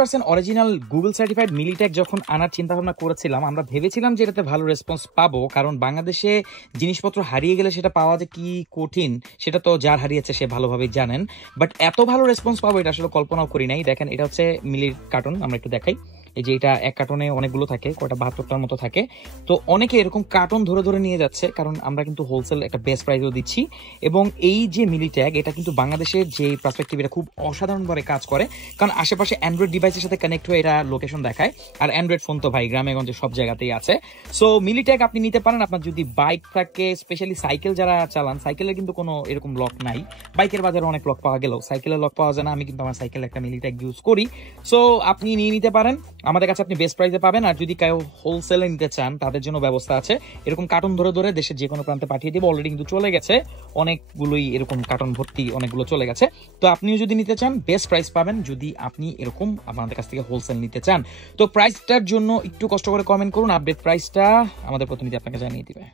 100% original Google certified মিলিট্যাগ যখন আনার চিন্তা ভাবনা করেছিলাম, আমরা ভেবেছিলাম যে এটাতে ভালো রেসপন্স পাবো, কারণ বাংলাদেশে জিনিসপত্র হারিয়ে গেলে সেটা পাওয়া যে কি কঠিন সেটা তো যার হারিয়েছে সে ভালোভাবেই জানেন। বাট এত ভালো রেসপন্স পাবো এটা আসলে কল্পনাও করি নাই। দেখেন এটা হচ্ছে মিলির কার্টুন, আমরা একটু দেখাই। এই যে এটা এক কার্টনে অনেকগুলো থাকে, কয়টা 72টার মতো থাকে। তো অনেকে এরকম কার্টন ধরে ধরে নিয়ে যাচ্ছে, কারণ আমরা কিন্তু হোলসেল একটা বেস্ট প্রাইসও দিচ্ছি। এবং এই যে মিলি ট্যাগ, এটা কিন্তু বাংলাদেশের যে পার্সপেক্টিভ এটা খুব অসাধারণভাবে কাজ করে, কারণ আশেপাশে অ্যান্ড্রয়েড ডিভাইসের সাথে কানেক্ট হয়ে এটা লোকেশন দেখায়। আর অ্যান্ড্রয়েড ফোন তো ভাই গ্রামে গঞ্জে সব জায়গাতেই আছে। সো মিলি ট্যাগ আপনি নিতে পারেন। আপনার যদি বাইক থাকে, স্পেশালি সাইকেল যারা চালান, সাইকেলের কিন্তু কোনো এরকম লক নাই। বাইকের বাজারে অনেক লক পাওয়া গেলেও সাইকেলের লক পাওয়া যায় না। আমি কিন্তু আমার সাইকেলে একটা মিলি ট্যাগ ইউজ করি। সো আপনি নিয়ে নিতে পারেন, আমাদের কাছে আপনি বেস্ট প্রাইসে পাবেন। আর যদি কেউ হোলসেলে নিতে চান তাদের জন্য ব্যবস্থা আছে, এরকম কার্টন ধরে ধরে দেশের যে কোনো প্রান্তে পাঠিয়ে দেবো। অলরেডি কিন্তু চলে গেছে অনেকগুলোই, এরকম কার্টন ভর্তি অনেকগুলো চলে গেছে। তো আপনিও যদি নিতে চান বেস্ট প্রাইস পাবেন, যদি আপনি এরকম আমাদের কাছ থেকে হোলসেল নিতে চান। তো প্রাইসটার জন্য একটু কষ্ট করে কমেন্ট করুন, আপডেট প্রাইসটা আমাদের প্রতিনিধি আপনাকে জানিয়ে দিবে।